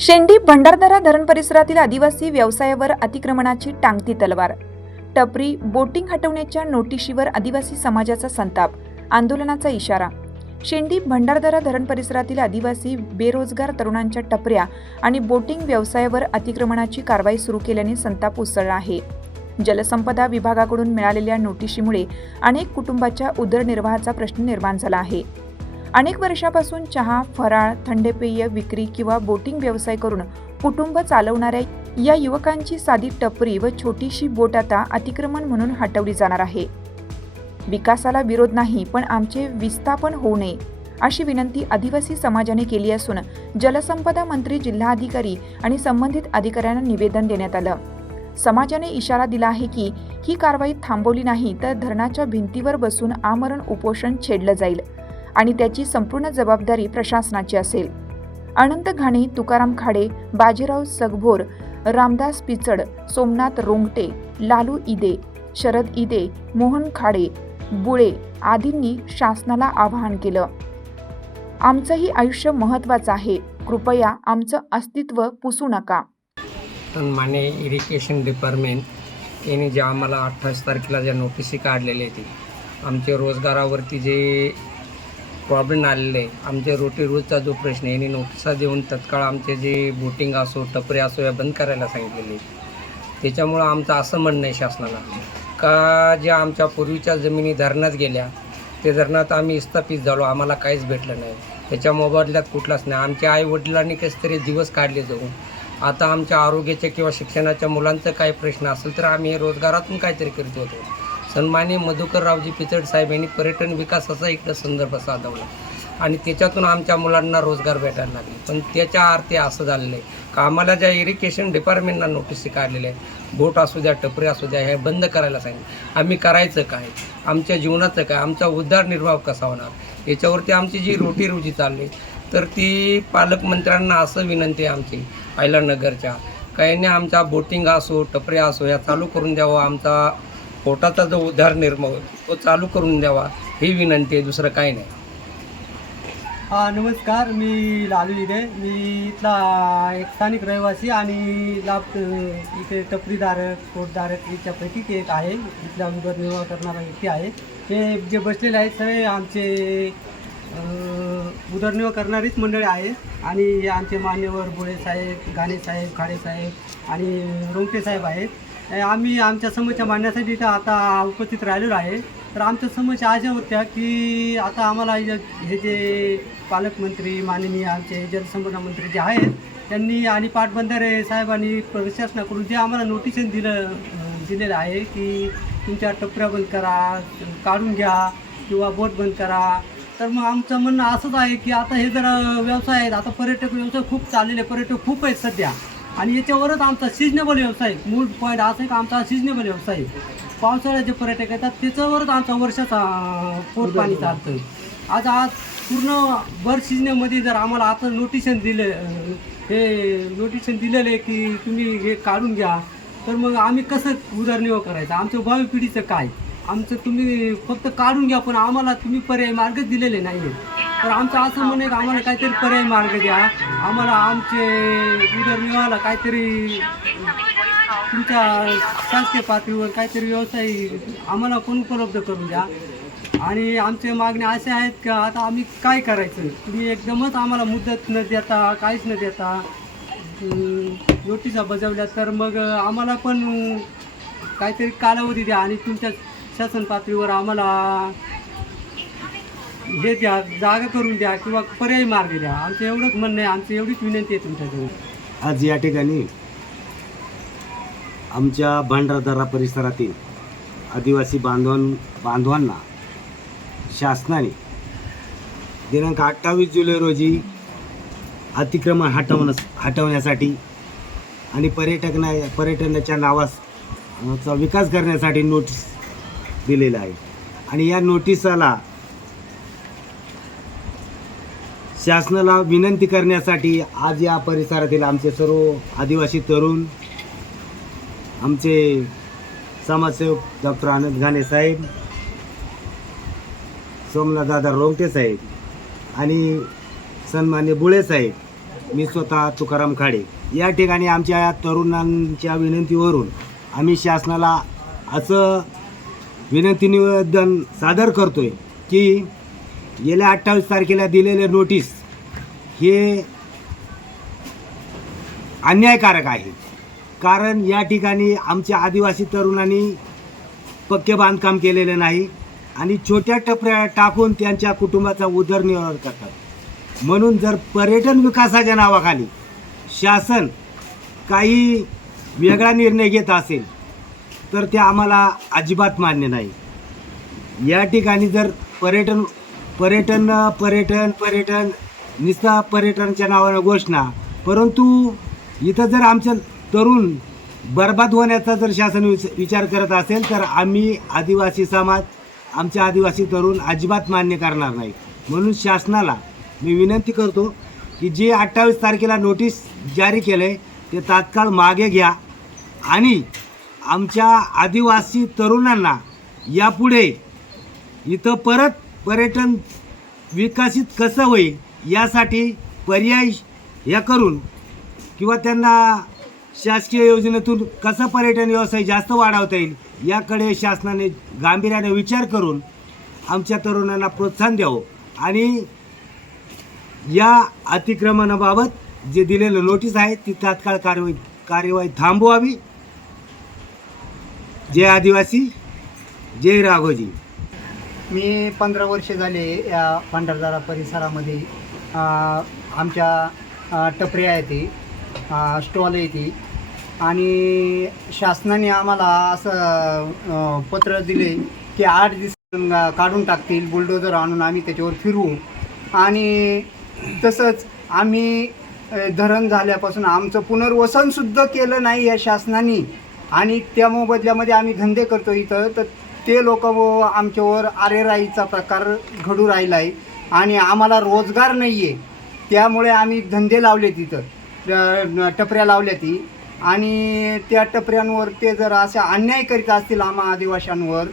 शेंडी भंडारदरा धरण परिसरातील आदिवासी व्यवसायावर अतिक्रमणाची टांगती तलवार. टपरी बोटिंग हटवण्याच्या नोटिशीवर आदिवासी समाजाचा संताप आंदोलनाचा इशारा. शेंडी भंडारदरा धरण परिसरातील आदिवासी बेरोजगार तरुणांच्या टपऱ्या आणि बोटिंग व्यवसायावर अतिक्रमणाची कारवाई सुरू केल्याने संताप उसळला आहे. जलसंपदा विभागाकडून मिळालेल्या नोटिशीमुळे अनेक कुटुंबाच्या उदरनिर्वाहाचा प्रश्न निर्माण झाला आहे. अनेक वर्षापासून चहा फराळ थंड पेय विक्री किंवा बोटिंग व्यवसाय करून कुटुंब चालवणाऱ्या या युवकांची साधी टपरी व छोटीशी बोट आता अतिक्रमण म्हणून हटवली जाणार आहे. विकासाला विरोध नाही पण आमचे विस्थापन होऊ नये अशी विनंती आदिवासी समाजाने केली असून जलसंपदा मंत्री जिल्हाधिकारी आणि संबंधित अधिकाऱ्यांना निवेदन देण्यात आलं. समाजाने इशारा दिला आहे की ही कारवाई थांबवली नाही तर धरणाच्या भिंतीवर बसून आमरण उपोषण छेडलं जाईल. आणि त्याची संपूर्ण जबाबदारी प्रशासनाची असेल. अनंत घाणे तुकाराम खाडे बाजीराव सगभोर रामदास पिचड सोमनाथ रोंगटे लालू इदे शरद इदे मोहन खाडे बुळे आदींनी शासनाला आवाहन केलं. आमचंही आयुष्य महत्त्वाचं आहे. कृपया आमचं अस्तित्व पुसू नका. माने इरिगेशन डिपार्टमेंट यांनी ज्या आम्हाला अठ्ठावीस तारखेला ज्या नोटिसी काढलेल्या आहेत आमचे रोजगारावरती जे प्रॉब्लेम आलेले. आहे आमचे रोटी रोजचा जो प्रश्न आहे यांनी नोटिसा देऊन तत्काळ आमचे जे बोटिंग असो टपरे असो या बंद करायला सांगितलेले. त्याच्यामुळं आमचं असं म्हणणं आहे शासनाला. का ज्या आमच्या पूर्वीच्या जमिनी धरणात गेल्या ते धरणात आम्ही इस्थापित झालो आम्हाला काहीच भेटलं नाही. त्याच्या मोबदल्यात कुठलाच नाही. आमच्या आई वडिलांनी तरी दिवस काढले जाऊन. आता आमच्या आरोग्याच्या किंवा शिक्षणाच्या मुलांचं काही प्रश्न असेल तर आम्ही रोजगारातून काहीतरी करत होतो. सन्मान्य मधुकररावजी पिचड साहेब यांनी पर्यटन विकासाचा इकडं संदर्भ साधवला. आणि त्याच्यातून आमच्या मुलांना रोजगार भेटायला लागले. पण त्याच्या आरती असं झालेलं आहे. का आम्हाला ज्या इरिगेशन डिपार्टमेंटना नोटीस काढलेल्या आहे बोट असू द्या टपरी असू द्या हे बंद करायला सांगितलं. आम्ही करायचं काय? आमच्या जीवनाचं काय? आमचा उद्धारनिर्वाह कसा होणार? याच्यावरती आमची जी रोटी रोजी चालली तर ती पालकमंत्र्यांना असं विनंती आहे आमची आयला नगरच्या काही आमचा बोटिंग असो टपरे असो या चालू करून द्यावं. आमचा पोटाचा जो उद्धारनिर्वाह तो चालू करून द्यावा ही विनंती आहे दुसरं काही नाही. हा नमस्कार मी लालू इथे मी इथला एक स्थानिक रहिवासी आणि लाभ इथे टपरीधारक पोटधारक याच्यापैकी एक आहे. इथला उदरनिर्वाह करणारा व्यक्ती आहे. ते जे बसलेले आहेत सगळे आमचे उदरनिर्वाह करणारीच मंडळी आहे. आणि हे आमचे मान्यवर बुळे साहेब गाणे साहेब खाडे साहेब आणि रोंगटे साहेब आहेत. आम्ही आमच्या समस्या मांडण्यासाठी इथं आता उपस्थित राहिलेलो आहे. तर आमच्या समस्या अशा होत्या की आता आम्हाला हे हे जे पालकमंत्री माननीय आमचे जलसंपदा मंत्री जे आहेत त्यांनी आणि पाटबंधारे साहेबांनी प्रशासनाकडून जे आम्हाला नोटिशन दिलं दिलेलं आहे की तुमच्या टपऱ्या बंद करा काढून घ्या किंवा बोट बंद करा. तर मग आमचं म्हणणं असंच आहे की आता हे जर व्यवसाय आहेत आता पर्यटक व्यवसाय खूप चाललेले पर्यटक खूप आहेत सध्या. आणि याच्यावरच आमचा सिजनेबल व्यवसाय मूळ पॉईंट असं आहे का आमचा सिजनेबल व्यवसाय. पावसाळ्यात जे पर्यटक येतात त्याच्यावरच आमचा वर्षाचा पोट पाणी चालतं आज आज पूर्ण भर सिजनेमध्ये जर आम्हाला आता नोटिशन दिलं हे नोटिशन दिलेलं आहे की तुम्ही हे काढून घ्या तर मग आम्ही कसं उदरनिर्वाह करायचा? आमचं भावी पिढीचं काय? आमचं तुम्ही फक्त काढून घ्या पण आम्हाला तुम्ही पर्याय मार्गच दिलेले नाही तर आमचं असं म्हणणं की आम्हाला काहीतरी पर्याय मार्ग द्या. आम्हाला आमचे उदरनिर्वाहाला काहीतरी तुमच्या शासकीय पातळीवर काहीतरी व्यवसाय आम्हाला पण उपलब्ध करून द्या. आणि आमचे मागणे असे आहेत का आता आम्ही काय करायचं? तुम्ही एकदमच आम्हाला मुदत न देता काहीच न देता अं, नोटिसा बजावल्या तर मग आम्हाला पण काहीतरी कालावधी द्या आणि तुमच्या शासन पातळीवर आम्हाला हे द्या जागा करून द्या किंवा पर्यायी मार्ग द्या. आमचं एवढंच म्हणणं आहे आमची एवढीच विनंती आहे तुमच्याकडून आज या ठिकाणी आमच्या भांडारदरा परिसरातील आदिवासी बांधवां बांधवांना शासनाने दिनांक अठ्ठावीस जुलै रोजी अतिक्रमण हटवण्या हटवण्यासाठी आणि पर्यटकना पर्यटनाच्या नावासचा विकास करण्यासाठी नोटीस दिलेला आहे. आणि या नोटिसाला शासनाला विनंती करण्यासाठी आज या परिसरातील आमचे सर्व आदिवासी तरुण आमचे समाजसेवक डॉक्टर आनंद घाणे साहेब सोमनाथ दादा रोंगटे साहेब आणि सन्मान्य बुळे साहेब मी स्वतः तुकाराम खाडे. या ठिकाणी आमच्या तरुणांच्या विनंतीवरून आम्ही शासनाला असं विनंती निवेदन सादर करतोय की गेल्या अठ्ठावीस तारखेला दिलेले नोटीस हे अन्यायकारक आहे. कारण या ठिकाणी आमच्या आदिवासी तरुणांनी पक्के बांधकाम केलेले नाही आणि छोट्या टपऱ्या टाकून त्यांच्या कुटुंबाचा उदरनिर्वाह करतात. म्हणून जर पर्यटन विकासाच्या नावाखाली शासन काही वेगळा निर्णय घेत असेल तर ते आम्हाला अजिबात मान्य नाही. या ठिकाणी जर पर्यटन पर्यटन पर्यटन पर्यटन निस्ता पर्यटनच्या नावानं घोषणा. परंतु इथं जर आमचं तरुण बर्बाद होण्याचा जर शासन विच विचार करत असेल तर आम्ही आदिवासी समाज आमचे आदिवासी तरुण अजिबात मान्य करणार नाही. म्हणून शासनाला मी विनंती करतो की जे अठ्ठावीस तारखेला नोटीस जारी केलं आहे ते तात्काळ मागे घ्या आणि आमच्या आदिवासी तरुणांना यापुढे इथं परत पर्यटन विकसित कसं होईल यासाठी पर्याय या करून किंवा त्यांना शासकीय योजनेतून कसं पर्यटन व्यवसाय जास्त वाढवता येईल याकडे शासनाने गांभीर्याने विचार करून आमच्या तरुणांना प्रोत्साहन द्यावं. आणि या अतिक्रमणाबाबत जे दिलेलं नोटीस आहे ती तात्काळ कार्यवाही कार्यवाही थांबवावी. जय आदिवासी जय राघोजी. मी पंधरा वर्ष झाले या भंडारदारा परिसरामध्ये आमच्या टपऱ्या येते ती स्टॉल आहे ती. आणि शासनाने आम्हाला असं पत्र दिले की आठ दिवस काढून टाकतील बुलडोजर आणून आम्ही त्याच्यावर फिरवू आणि तसंच आम्ही धरण झाल्यापासून आमचं पुनर्वसनसुद्धा केलं नाही या शासनाने. आणि त्या मोबदल्यामध्ये आम्ही धंदे करतो इथं तर ते लोक आमच्यावर आरेराईचा प्रकार घडू राहिला आहे आणि आम्हाला रोजगार नाही आहे त्यामुळे आम्ही धंदे लावले तिथं टपऱ्या लावल्या ती. आणि त्या टपऱ्यांवर ते जर असे अन्याय करीत असतील आम्हा आदिवाशांवर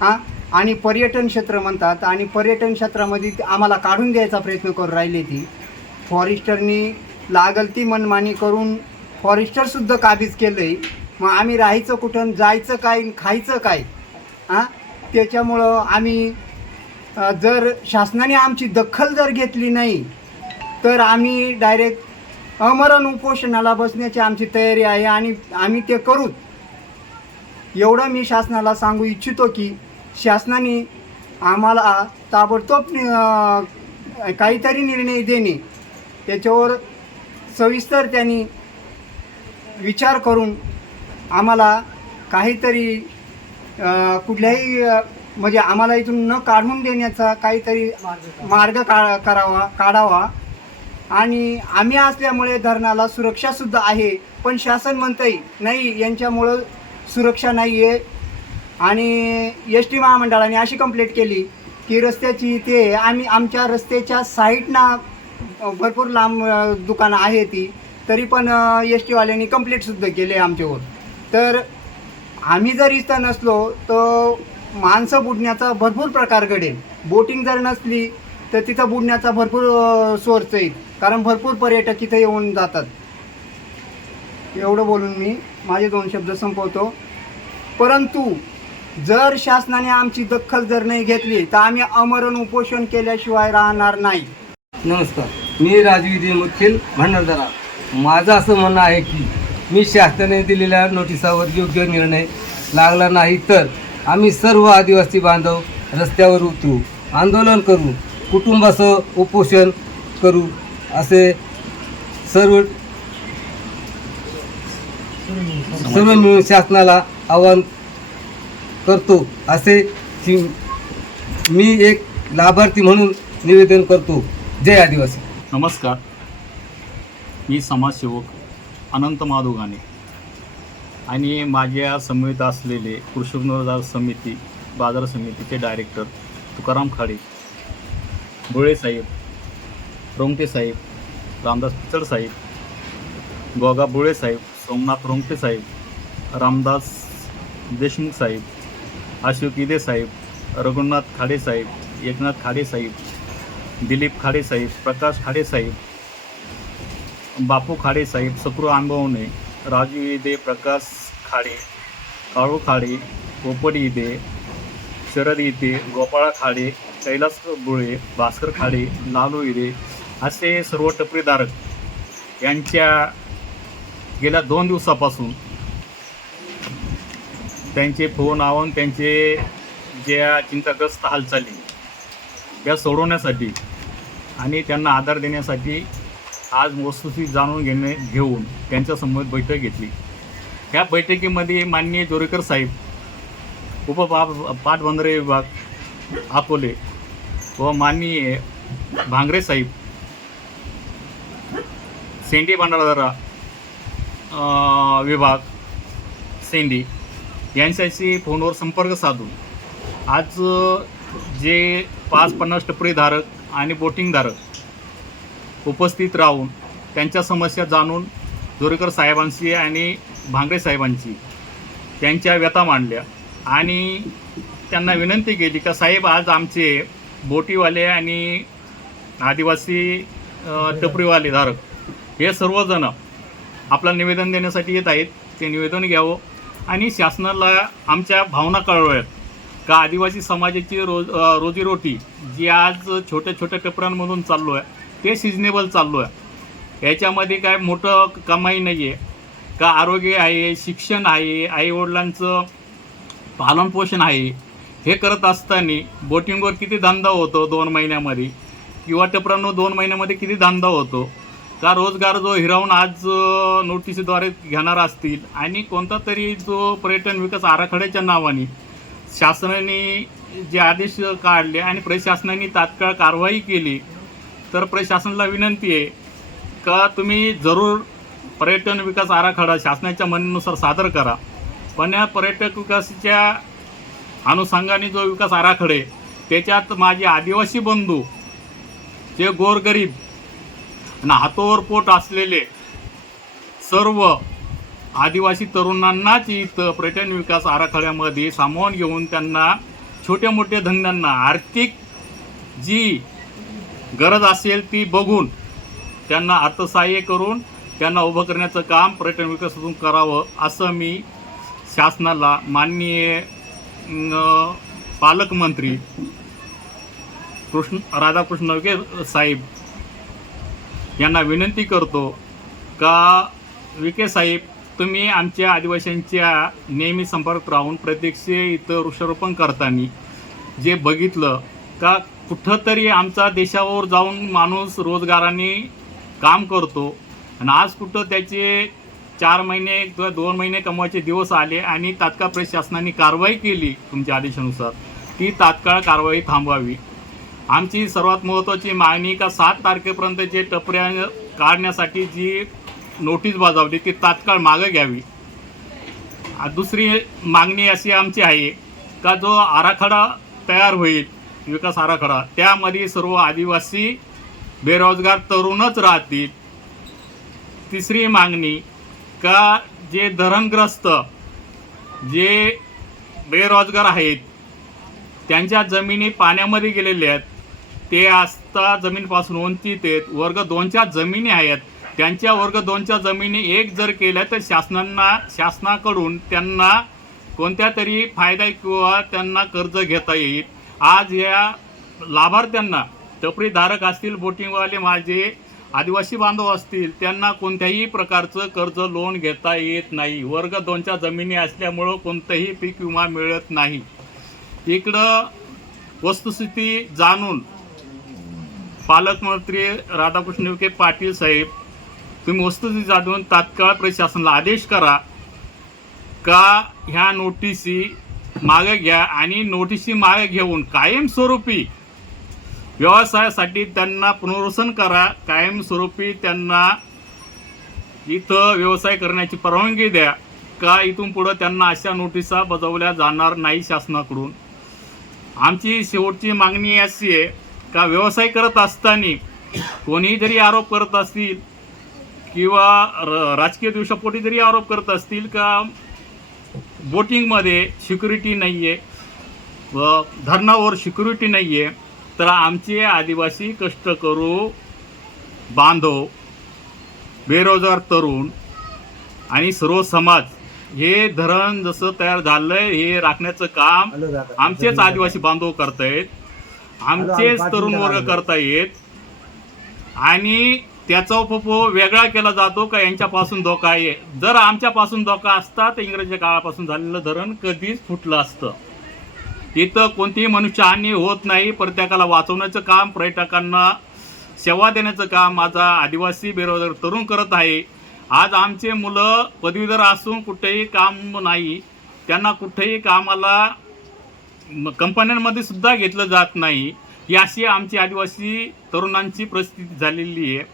हां आणि पर्यटन क्षेत्र म्हणतात आणि पर्यटन क्षेत्रामध्ये आम्हाला काढून द्यायचा प्रयत्न करू राहिले ती. फॉरेस्टरनी लागल ती मनमानी करून फॉरेस्टरसुद्धा काबीज केलं आहे मग आम्ही राहायचं कुठं जायचं काय खायचं काय? हां? त्याच्यामुळं आम्ही जर शासनाने आमची दखल जर घेतली नाही तर आम्ही डायरेक्ट अमरण उपोषणाला बसण्याची आमची तयारी आहे आणि आम्ही ते करूच. एवढं मी शासनाला सांगू इच्छितो की शासनाने आम्हाला ताबडतोब काहीतरी निर्णय देणे. त्याच्यावर सविस्तर त्यांनी विचार करून आम्हाला काहीतरी कुठल्याही म्हणजे आम्हाला इथून न काढून देण्याचा काहीतरी मार्ग का करावा काढावा. आणि आम्ही असल्यामुळे धरणाला सुरक्षासुद्धा आहे पण शासन म्हणतंय नाही यांच्यामुळं सुरक्षा नाही आहे आणि एस टी महामंडळाने अशी कंप्लेंट केली की रस्त्याची ते आम्ही आमच्या रस्त्याच्या साईडना भरपूर लांब दुकानं आहे ती तरी पण एस टीवाल्यांनी कंप्लेंटसुद्धा केली आमच्यावर. तर आम्ही जर इथं नसलो तर माणसं बुडण्याचा भरपूर प्रकार घडेल. बोटिंग जर नसली तर तिथं बुडण्याचा भरपूर सोर्स येईल. कारण भरपूर पर्यटक इथं येऊन जातात. एवढं बोलून मी माझे दोन शब्द संपवतो. परंतु जर शासनाने आमची दखल जर नाही घेतली तर आम्ही अमरण उपोषण केल्याशिवाय राहणार नाही. नमस्कार. मी राजविधी मुखिल भंडारदारा. माझं असं म्हणणं आहे की मी शासनाने दिलेल्या नोटिसावर योग्य निर्णय लागला नाही तर आम्ही सर्व आदिवासी बांधव रस्त्यावर उतरू आंदोलन करू कुटुंबासह उपोषण करू असे सर्व सर्व मिळून शासनाला आवाहन करतो असे मी एक लाभार्थी म्हणून निवेदन करतो. जय आदिवासी. नमस्कार. मी समाजसेवक अनंत माधव गाणे आणि माझ्या समवेत असलेले कृषी बाजार समिती बाजार समितीचे डायरेक्टर तुकाराम खाडे बुळे साहेब रोमटे साहेब रामदास पिचड साहेब गोगा बुळे साहेब सोमनाथ रोमटे साहेब रामदास देशमुख साहेब अशोक इदे साहेब रघुनाथ खाडे साहेब एकनाथ खाडे साहेब दिलीप खाडे साहेब प्रकाश खाडे साहेब बापू खाडे साहेब सकृ अनुभवणे राजू इदे प्रकाश खाडे काळू खाडे पोपट इदे शरद इदे गोपाळा खाडे कैलास बुळे भास्कर खाडे लालू इदे असे सर्व टपरीधारक यांच्या गेल्या दोन दिवसापासून त्यांचे फोन आवून त्यांचे ज्या चिंताग्रस्त हालचाली या सोडवण्यासाठी आणि त्यांना आधार देण्यासाठी आज वस्तुस्थिती जाणून घेणे घेऊन त्यांच्यासमोर बैठक घेतली. ह्या बैठकीमध्ये माननीय जोरेकर साहेब उपपा पाटबंधारे विभाग अकोले व माननीय भांगरे साहेब सेंडी भंडारदरा विभाग सेंडी यांच्याशी फोनवर संपर्क साधून आज जे पाच पन्नास टपरीधारक आणि बोटिंगधारक उपस्थित राहून त्यांच्या समस्या जाणून जोरेकर साहेबांशी आणि भांगरे साहेबांची त्यांच्या व्यथा मांडल्या आणि त्यांना विनंती केली का साहेब आज आमचे बोटीवाले आणि आदिवासी टपरीवाले धारक हे सर्वजण आपलं निवेदन देण्यासाठी येत आहेत. ते निवेदन घ्यावं आणि शासनाला आमच्या भावना कळवाव्यात का आदिवासी समाजाची रोज रोजीरोटी जी आज छोट्या छोट्या टपऱ्यांमधून चाललो आहे ते सिजनेबल चाललो आहे याच्यामध्ये काय मोठं कमाई नाही आहे का आरोग्य आहे शिक्षण आहे आईवडिलांचं पालनपोषण आहे. हे करत असताना बोटिंगवर किती धंदा होतो दोन महिन्यामध्ये? किंवा टपरांनो दोन महिन्यामध्ये किती धंदा होतो? का रोजगार जो हिरावून आज अ, नोटीसीद्वारे घेणार असतील? आणि कोणता तरी जो पर्यटन विकास आराखड्याच्या नावाने शासनाने जे आदेश काढले आणि प्रशासनाने तात्काळ कारवाई केली तर प्रशासनाला विनंती आहे का तुम्ही जरूर पर्यटन विकास आराखडा शासनाच्या म्हणण्यानुसार सादर करा. पण या पर्यटक विकासाच्या अनुषंगाने जो विकास आराखडे त्याच्यात माझे आदिवासी बंधू जे गोरगरीब आणि हातोवर पोट असलेले सर्व आदिवासी तरुणांनाच इथं पर्यटन विकास आराखड्यामध्ये सामावून घेऊन त्यांना छोट्या मोठ्या धंद्यांना आर्थिक जी गरज असेल ती बघून त्यांना अर्थसहाय्य करून त्यांना उभं करण्याचं काम पर्यटन विकासातून करावं असं मी शासनाला माननीय पालकमंत्री कृष्ण राधाकृष्ण विखे साहेब यांना विनंती करतो का विखे साहेब तुम्ही आमच्या आदिवासींच्या नेहमी संपर्क राहून प्रत्यक्ष इथं वृक्षारोपण करताना जे बघितलं का कुठंतरी आमचा देशावर जाऊन माणूस रोजगाराने काम करतो. आणि आज कुठं त्याचे चार महिने किंवा दोन महिने कमवायचे दिवस आले आणि तात्काळ प्रशासनाने कारवाई केली तुमच्या आदेशानुसार ती तात्काळ कारवाई थांबवावी. आमची सर्वात महत्त्वाची मागणी का सात तारखेपर्यंत जे टपऱ्या काढण्यासाठी जी नोटीस बजावली ती तात्काळ मागं घ्यावी. दुसरी मागणी अशी आमची आहे का जो आराखडा तयार होईल विकास आराखडा. त्यामध्ये सर्व आदिवासी बेरोजगार तरुणच राहतील. तिसरी मागणी का जे धरणग्रस्त जे बेरोजगार आहेत त्यांच्या जमिनी पाण्यामध्ये गेलेल्या आहेत. ते आस्था जमीनपासून वंचित आहेत. वर्ग दोनच्या जमिनी आहेत. त्यांच्या वर्ग दोनच्या जमिनी एक जर केल्या तर शासनांना शासनाकडून त्यांना कोणत्या तरी फायदा किंवा त्यांना कर्ज घेता येईल. आज या लाभार्थ्यांना टपरीधारक असतील बोटिंगवाले माझे आदिवासी बांधव असतील त्यांना कोणत्याही प्रकारचं कर्ज लोन घेता येत नाही. वर्ग दोनच्या जमिनी असल्यामुळं कोणतंही पीक विमा मिळत नाही. इकडं वस्तुस्थिती जाणून पालकमंत्री राधाकृष्ण विखे पाटील साहेब तुम्ही वस्तुस्थिती जाणून तात्काळ प्रशासनाला आदेश करा का ह्या नोटिसी मागे घ्या आणि नोटिसी मागे घेऊन कायमस्वरूपी व्यवसायासाठी त्यांना पुनर्वसन करा. कायमस्वरूपी त्यांना इथं व्यवसाय करण्याची परवानगी द्या. का इथून पुढं त्यांना अशा नोटिसा बजावल्या जाणार नाही शासनाकडून? आमची शेवटची मागणी अशी आहे का व्यवसाय करत असताना कोणीही जरी आरोप करत असतील किंवा राजकीय दिवसापोटी जरी आरोप करत असतील का बोटिंगमध्ये सिक्युरिटी नाही आहे व धरणावर सिक्युरिटी नाही आहे तर आमचे आदिवासी कष्टकरू बांधव बेरोजगार तरुण आणि सर्व समाज हे धरण जसं तयार झालंय हे राखण्याचं काम आमचेच आदिवासी बांधव करतायत. आमचेच तरुण वर्ग करतायत. आणि त्याचा उपभोग वेगळा केला जातो का यांच्यापासून धोका आहे. जर आमच्यापासून धोका असता तर इंग्रजी काळापासून झालेलं धरण कधीच फुटलं असतं. इथं कोणतीही मनुष्यहानी होत नाही प्रत्येकाला वाचवण्याचं काम पर्यटकांना सेवा देण्याचं काम माझा आदिवासी बेरोजगार तरुण करत आहे. आज आमचे मुलं पदवीधर असून कुठेही काम नाही. त्यांना कुठेही कामाला कंपन्यांमध्ये सुद्धा घेतलं जात नाही. ही अशी आमची आदिवासी तरुणांची परिस्थिती झालेली आहे.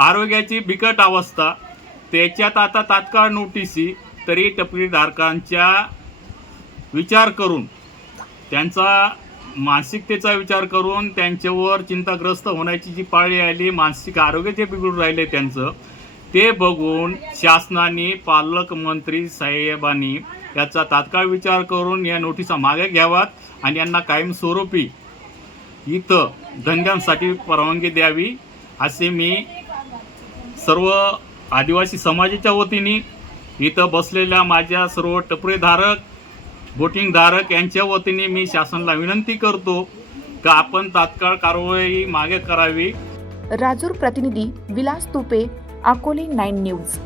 आरोग्याची बिकट अवस्था. त्याच्यात आता तात्काळ नोटिसी तरी टपरीधारकांच्या विचार करून त्यांचा मानसिकतेचा विचार करून त्यांच्यावर चिंताग्रस्त होण्याची जी पाळी आली मानसिक आरोग्य जे बिघडून राहिले त्यांचं ते बघून शासनाने पालकमंत्री साहेबांनी याचा तात्काळ विचार करून या नोटिसा मागे घ्याव्यात आणि यांना कायमस्वरूपी इथं धंद्यांसाठी परवानगी द्यावी असे मी सर्व आदिवासी समाजाच्या वतीने इथं बसलेल्या माझ्या सर्व टपरेधारक बोटिंगधारक यांच्या वतीने मी शासनाला विनंती करतो का आपण तात्काळ कारवाई मागे करावी. राजूर प्रतिनिधी विलास तुपे अकोले नाईन न्यूज.